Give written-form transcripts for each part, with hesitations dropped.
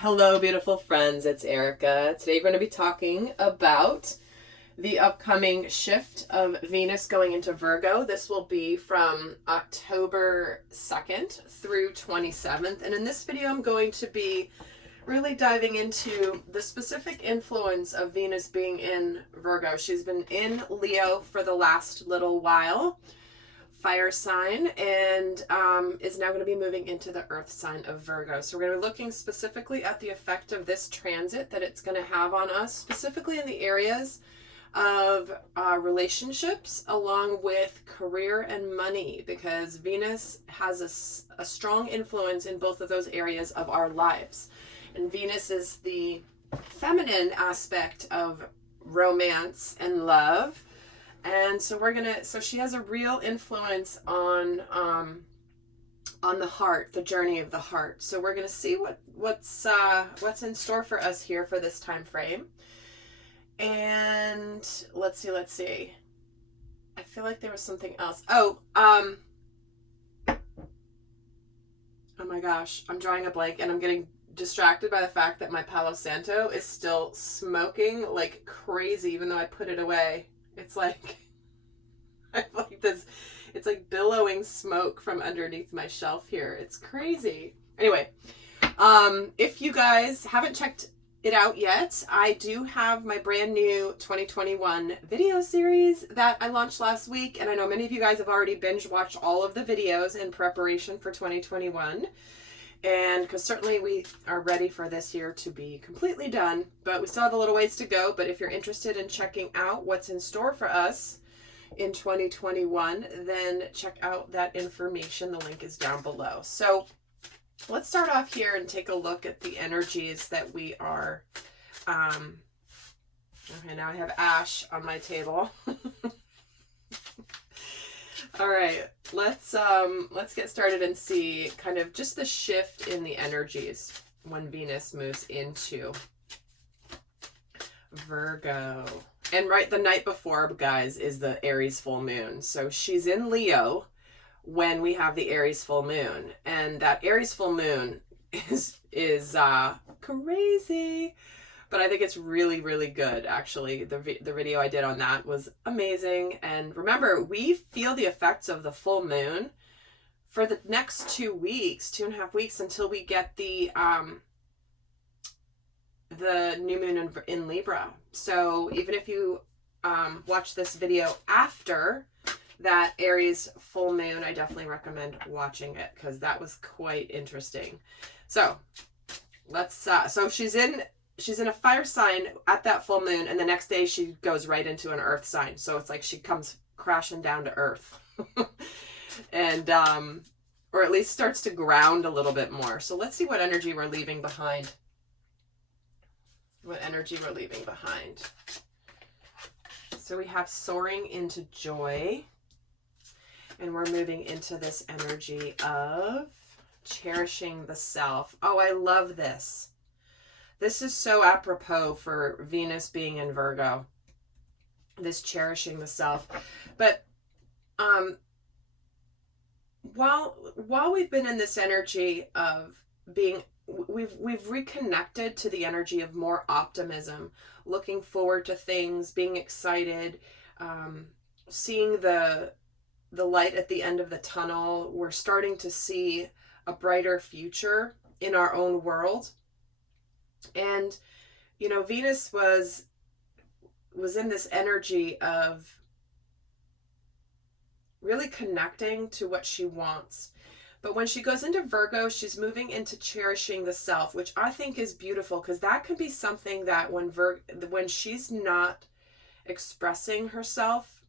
Hello, beautiful friends. It's Erika. Today we're going to be talking about the upcoming shift of Venus going into Virgo. This will be from October 2nd through 27th. And in this video, I'm going to be really diving into the specific influence of Venus being in Virgo. She's been in Leo for the last little while, fire sign, and is now going to be moving into the earth sign of Virgo. So we're going to be looking specifically at the effect of this transit that it's going to have on us, specifically in the areas of relationships, along with career and money, because Venus has a strong influence in both of those areas of our lives. And Venus is the feminine aspect of romance and love. And so so she has a real influence on the heart, the journey of the heart. So we're gonna see what's in store for us here for this time frame. And let's see. I feel like there was something else. Oh my gosh, I'm drawing a blank and I'm getting distracted by the fact that my Palo Santo is still smoking like crazy, even though I put it away. It's like, I like this, it's like billowing smoke from underneath my shelf here. It's crazy. Anyway, if you guys haven't checked it out yet, I do have my brand new 2021 video series that I launched last week. And I know many of you guys have already binge watched all of the videos in preparation for 2021. And because certainly we are ready for this year to be completely done, but we still have a little ways to go. But if you're interested in checking out what's in store for us in 2021, then check out that information. The link is down below. So let's start off here and take a look at the energies that we are, okay, now I have ash on my table. All right, let's get started and see kind of just the shift in the energies when Venus moves into Virgo. And right, the night before, guys, is the Aries full moon. So she's in Leo when we have the Aries full moon, and that Aries full moon is crazy. But I think it's really, really good, actually. The video I did on that was amazing. And remember, we feel the effects of the full moon for the next 2 weeks, 2.5 weeks, until we get the new moon in Libra. So even if you watch this video after that Aries full moon, I definitely recommend watching it because that was quite interesting. So let's, so she's in a fire sign at that full moon, and the next day she goes right into an earth sign. So it's like she comes crashing down to earth and or at least starts to ground a little bit more. So let's see what energy we're leaving behind. So we have soaring into joy, and we're moving into this energy of cherishing the self. Oh, I love this. This is so apropos for Venus being in Virgo, this cherishing the self. But while we've been in this energy of being, we've reconnected to the energy of more optimism, looking forward to things, being excited, seeing the light at the end of the tunnel. We're starting to see a brighter future in our own world. And, you know, Venus was in this energy of really connecting to what she wants. But when she goes into Virgo, she's moving into cherishing the self, which I think is beautiful, because that can be something that when she's not expressing herself,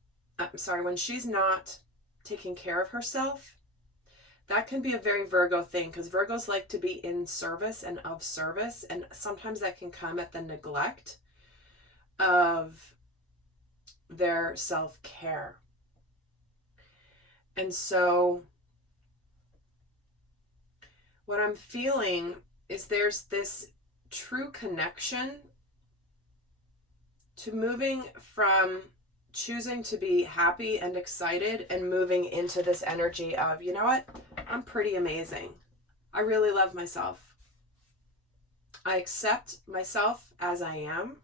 when she's not taking care of herself, that can be a very Virgo thing, because Virgos like to be in service and of service, and sometimes that can come at the neglect of their self-care. And so what I'm feeling is there's this true connection to moving from choosing to be happy and excited and moving into this energy of, you know what, I'm pretty amazing. I really love myself. I accept myself as I am,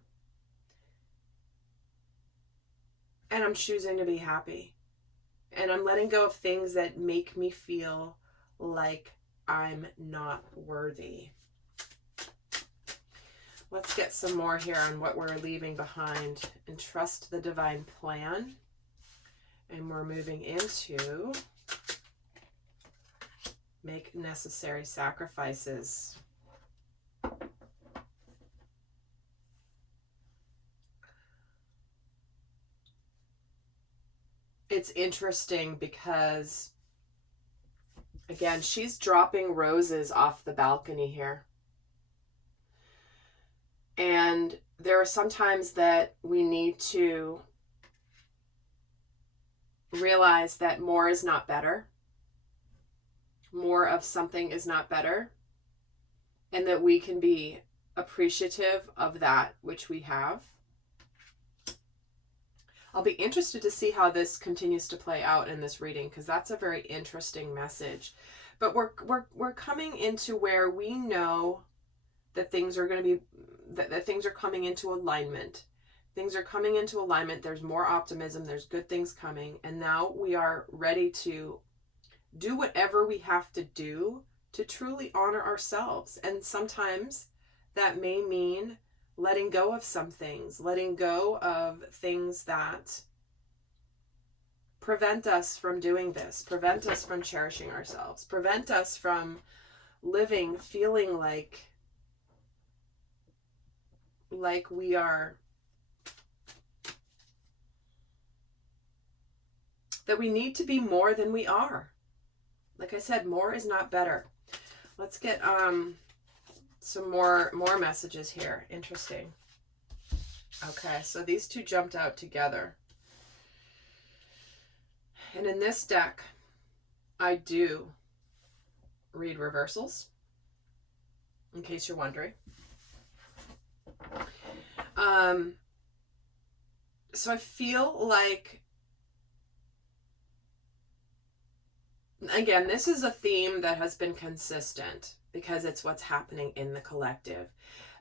and I'm choosing to be happy. And I'm letting go of things that make me feel like I'm not worthy. Let's get some more here on what we're leaving behind and trust the divine plan. And we're moving into make necessary sacrifices. It's interesting because, again, she's dropping roses off the balcony here. And there are some times that we need to realize that more is not better. More of something is not better. And that we can be appreciative of that which we have. I'll be interested to see how this continues to play out in this reading, because that's a very interesting message. But we're coming into where we know that things are going to be, that things are coming into alignment. Things are coming into alignment. There's more optimism. There's good things coming. And now we are ready to do whatever we have to do to truly honor ourselves. And sometimes that may mean letting go of some things, letting go of things that prevent us from doing this, prevent us from cherishing ourselves, prevent us from living, feeling like we are, that we need to be more than we are. Like I said, more is not better. Let's get some more messages here. Interesting. Okay, so these two jumped out together. And in this deck, I do read reversals, in case you're wondering. So I feel like, again, this is a theme that has been consistent because it's what's happening in the collective.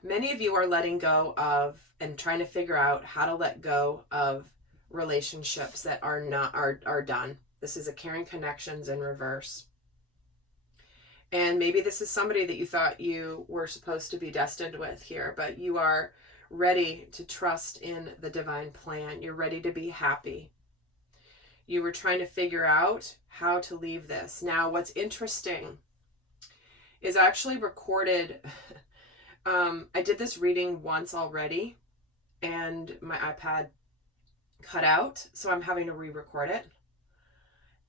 Many of you are letting go of and trying to figure out how to let go of relationships that are done. This is a caring connections in reverse. And maybe this is somebody that you thought you were supposed to be destined with here, but you are ready to trust in the divine plan. You're ready to be happy. You were trying to figure out how to leave this. Now, what's interesting is I actually recorded, I did this reading once already, and my iPad cut out, so I'm having to re-record it.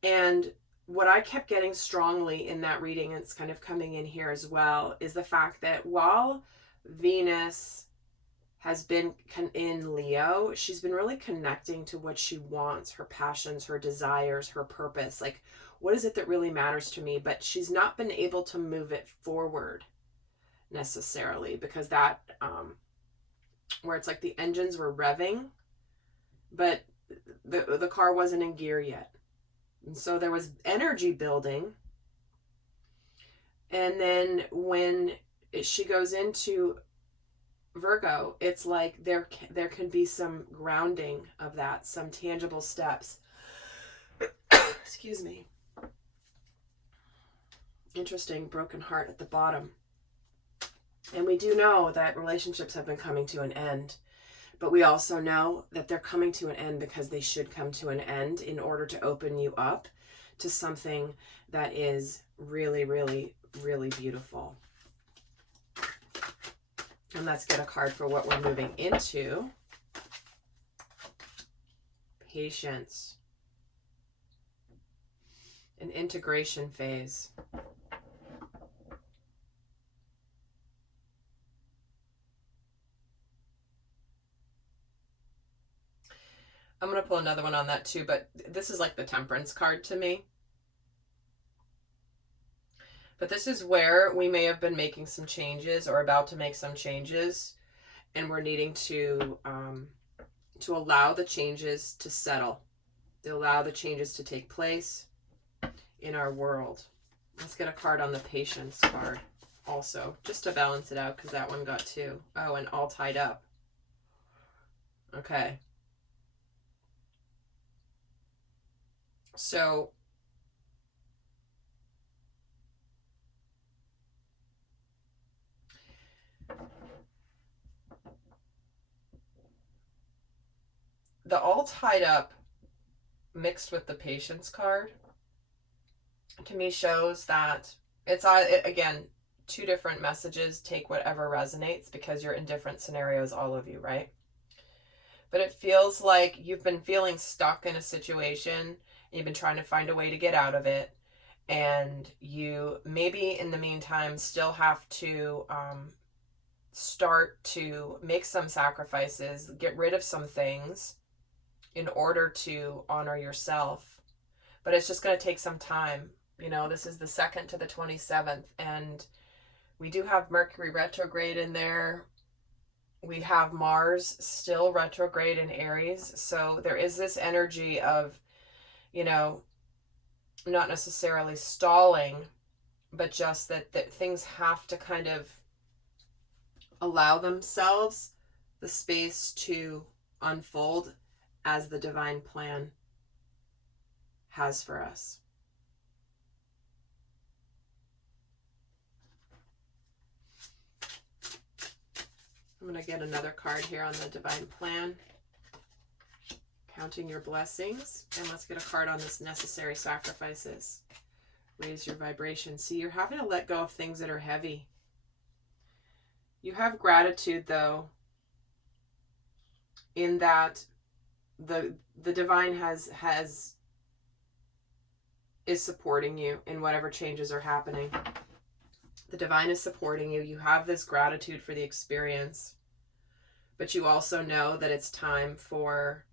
And what I kept getting strongly in that reading, and it's kind of coming in here as well, is the fact that while Venus has been in Leo, she's been really connecting to what she wants, her passions, her desires, her purpose. Like, what is it that really matters to me? But she's not been able to move it forward necessarily, because that, where it's like the engines were revving, but the car wasn't in gear yet. And so there was energy building. And then when she goes into Virgo, it's like there can be some grounding of that, some tangible steps. Excuse me. Interesting, broken heart at the bottom. And we do know that relationships have been coming to an end, but we also know that they're coming to an end because they should come to an end in order to open you up to something that is really, really, really beautiful. And let's get a card for what we're moving into. Patience. An integration phase. I'm going to pull another one on that too, but this is like the Temperance card to me. But this is where we may have been making some changes or about to make some changes, and we're needing to allow the changes to settle, to allow the changes to take place in our world. Let's get a card on the Patience card. also, just to balance it out, because that one got 2. Oh, and all tied up. Okay. So the all tied up mixed with the patience card to me shows that it's, again, 2 different messages. Take whatever resonates, because you're in different scenarios, all of you, right? But it feels like you've been feeling stuck in a situation, and you've been trying to find a way to get out of it, and you maybe in the meantime still have to start to make some sacrifices, get rid of some things in order to honor yourself. But it's just going to take some time. You know, this is the 2nd to the 27th, and we do have Mercury retrograde in there. We have Mars still retrograde in Aries. So there is this energy of, you know, not necessarily stalling, but just that things have to kind of allow themselves the space to unfold as the divine plan has for us. I'm going to get another card here on the divine plan. Counting your blessings. And let's get a card on this necessary sacrifices. Raise your vibration. See, you're having to let go of things that are heavy. You have gratitude, though, in that the divine is supporting you in whatever changes are happening. The divine is supporting you. You have this gratitude for the experience, but you also know that it's time for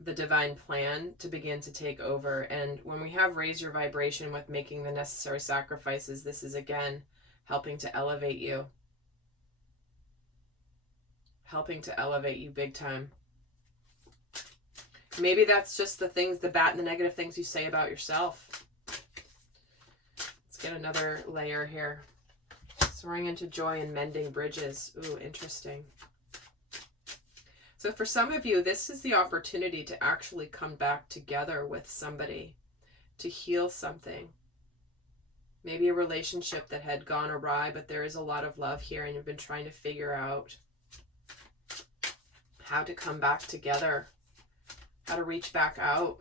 the divine plan to begin to take over. And when we have raise your vibration with making the necessary sacrifices, this is again helping to elevate you. Helping to elevate you big time. Maybe that's just the things, the bad and the negative things you say about yourself. Let's get another layer here. Soaring into joy and mending bridges. Ooh, interesting. So for some of you, this is the opportunity to actually come back together with somebody to heal something. Maybe a relationship that had gone awry, but there is a lot of love here, and you've been trying to figure out how to come back together, how to reach back out.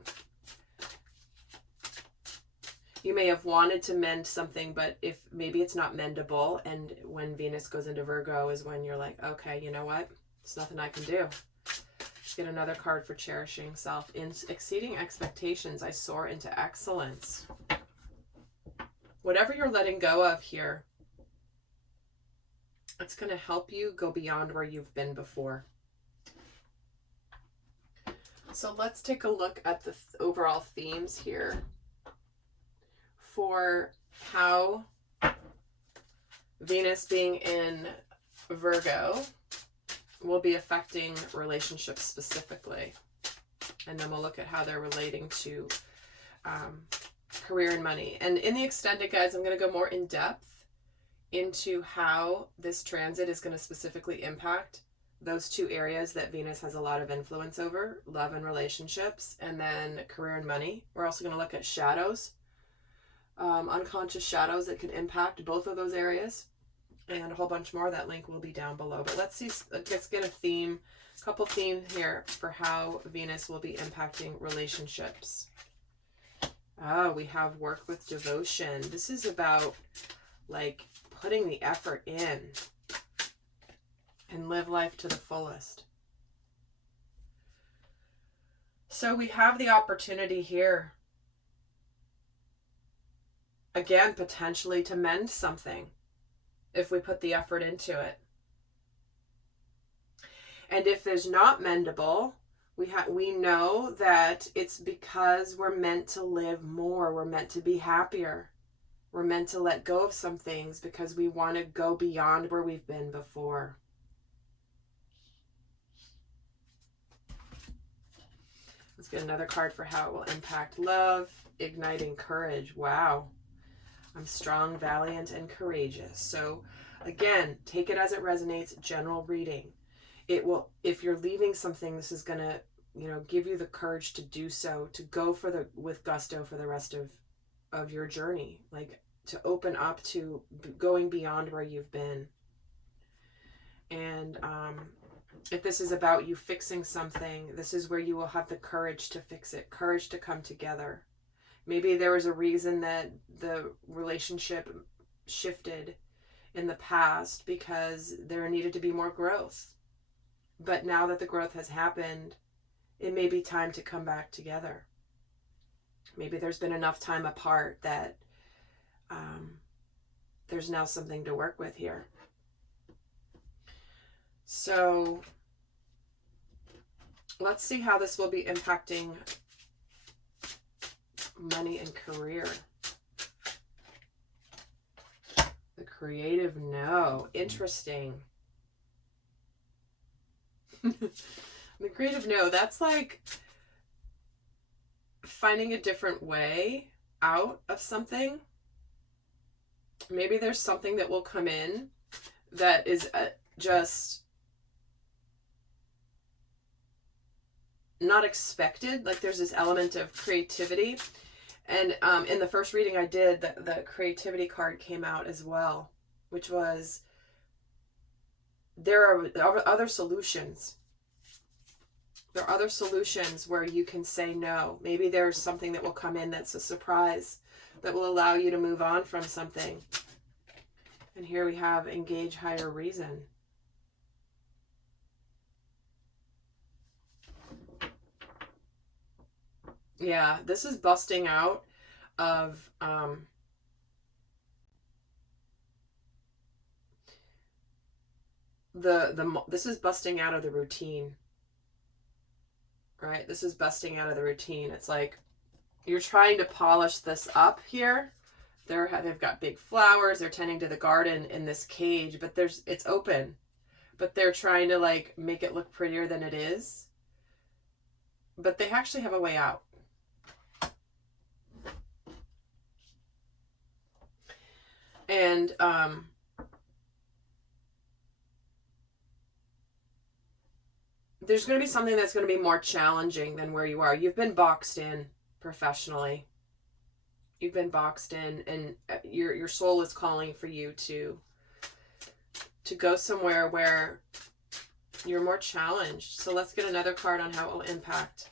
You may have wanted to mend something, but if maybe it's not mendable, and when Venus goes into Virgo is when you're like, okay, you know what? There's nothing I can do. Let's get another card for cherishing self. In exceeding expectations, I soar into excellence. Whatever you're letting go of here, it's going to help you go beyond where you've been before. So let's take a look at the overall themes here for how Venus being in Virgo will be affecting relationships specifically. And then we'll look at how they're relating to career and money. And in the extended, guys, I'm going to go more in depth into how this transit is going to specifically impact those 2 areas that Venus has a lot of influence over, love and relationships, and then career and money. We're also going to look at shadows, unconscious shadows that can impact both of those areas, and a whole bunch more. That link will be down below. But let's get a couple themes here for how Venus will be impacting relationships. Oh, we have work with devotion. This is about like putting the effort in and live life to the fullest. So we have the opportunity here, again, potentially to mend something if we put the effort into it. And if there's not mendable, we know that it's because we're meant to live more. We're meant to be happier. We're meant to let go of some things because we want to go beyond where we've been before. Let's get another card for how it will impact love. Igniting courage. Wow. I'm strong, valiant, and courageous. So again, take it as it resonates, general reading. It will, if you're leaving something, this is going to, give you the courage to do so, to go with gusto for the rest of your journey, like to open up to going beyond where you've been. And if this is about you fixing something, this is where you will have the courage to fix it, courage to come together. Maybe there was a reason that the relationship shifted in the past because there needed to be more growth. But now that the growth has happened, it may be time to come back together. Maybe there's been enough time apart that there's now something to work with here. So let's see how this will be impacting money and career. The creative no. Interesting. The creative no, that's like finding a different way out of something. Maybe there's something that will come in that is just not expected. Like there's this element of creativity. And in the first reading I did, the creativity card came out as well, which was there are other solutions. There are other solutions where you can say no. Maybe there's something that will come in that's a surprise that will allow you to move on from something. And here we have engage higher reason. Yeah, this is busting out of this is busting out of the routine. Right? This is busting out of the routine. It's like you're trying to polish this up here. They've got big flowers. They're tending to the garden in this cage, but it's open. But they're trying to like make it look prettier than it is. But they actually have a way out. And there's going to be something that's going to be more challenging than where you are. You've been boxed in professionally. You've been boxed in, and your soul is calling for you to go somewhere where you're more challenged. So let's get another card on how it will impact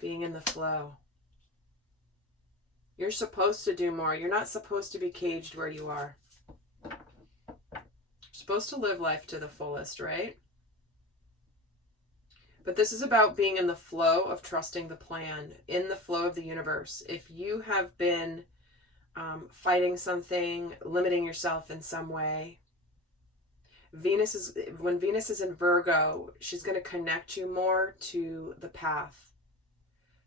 being in the flow. You're supposed to do more. You're not supposed to be caged where you are. You're supposed to live life to the fullest, right? But this is about being in the flow of trusting the plan, in the flow of the universe. If you have been fighting something, limiting yourself in some way, when Venus is in Virgo, she's going to connect you more to the path.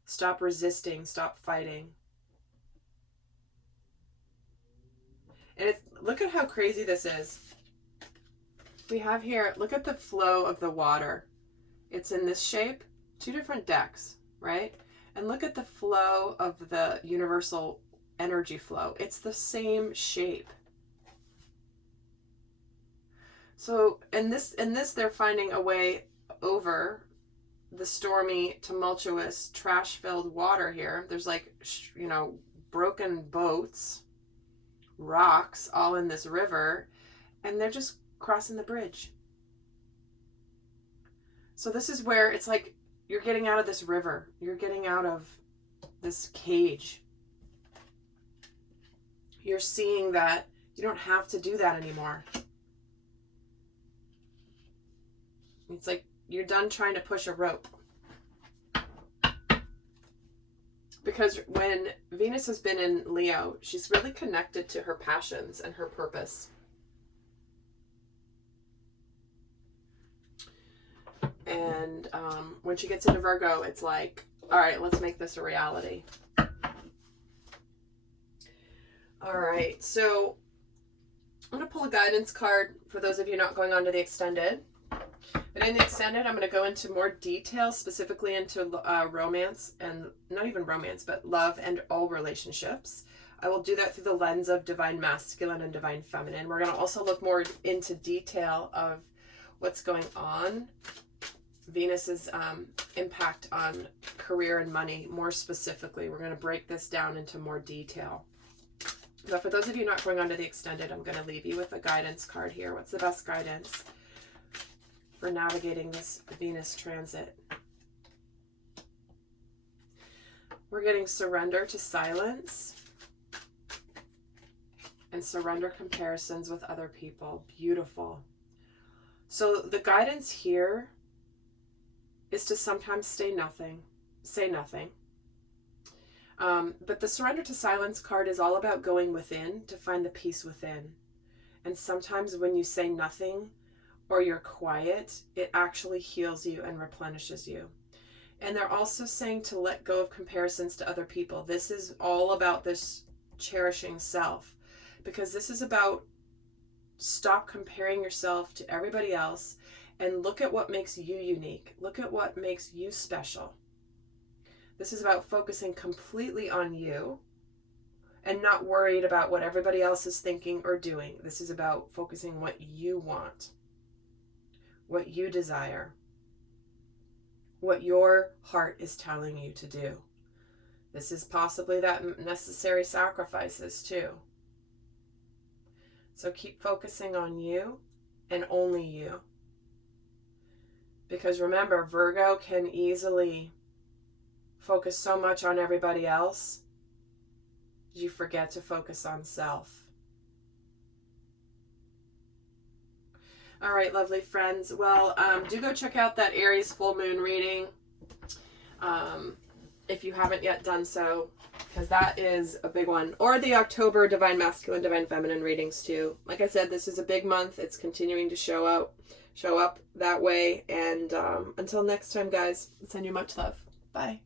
Stop resisting, stop fighting. And look at how crazy this is. We have here, look at the flow of the water. It's in this shape, 2 different decks, right? And look at the flow of the universal energy flow. It's the same shape. So in this they're finding a way over the stormy, tumultuous, trash-filled water here. There's like, broken boats, rocks all in this river, and they're just crossing the bridge. So this is where it's like you're getting out of this river. You're getting out of this cage. You're seeing that you don't have to do that anymore. It's like you're done trying to push a rope. Because when Venus has been in Leo, she's really connected to her passions and her purpose. And when she gets into Virgo, it's like, all right, let's make this a reality. All right, so I'm going to pull a guidance card for those of you not going on to the extended. But in the extended, I'm going to go into more detail, specifically into romance, and not even romance, but love and all relationships. I will do that through the lens of divine masculine and divine feminine. We're going to also look more into detail of what's going on, Venus's impact on career and money. More specifically, we're going to break this down into more detail. But for those of you not going on to the extended, I'm going to leave you with a guidance card here. What's the best guidance for navigating this Venus transit? We're getting surrender to silence and surrender comparisons with other people. Beautiful. So the guidance here is to sometimes say nothing. But the surrender to silence card is all about going within to find the peace within. And sometimes when you say nothing or you're quiet, it actually heals you and replenishes you. And they're also saying to let go of comparisons to other people. This is all about this cherishing self, because this is about stop comparing yourself to everybody else and look at what makes you unique. Look at what makes you special. This is about focusing completely on you and not worried about what everybody else is thinking or doing. This is about focusing what you want, what you desire, what your heart is telling you to do. This is possibly that necessary sacrifices too. So keep focusing on you and only you. Because remember, Virgo can easily focus so much on everybody else, you forget to focus on self. All right, lovely friends. Well, do go check out that Aries full moon reading if you haven't yet done so, because that is a big one. Or the October divine masculine, divine feminine readings too. Like I said, this is a big month. It's continuing to show up that way. And until next time, guys, I send you much love. Bye.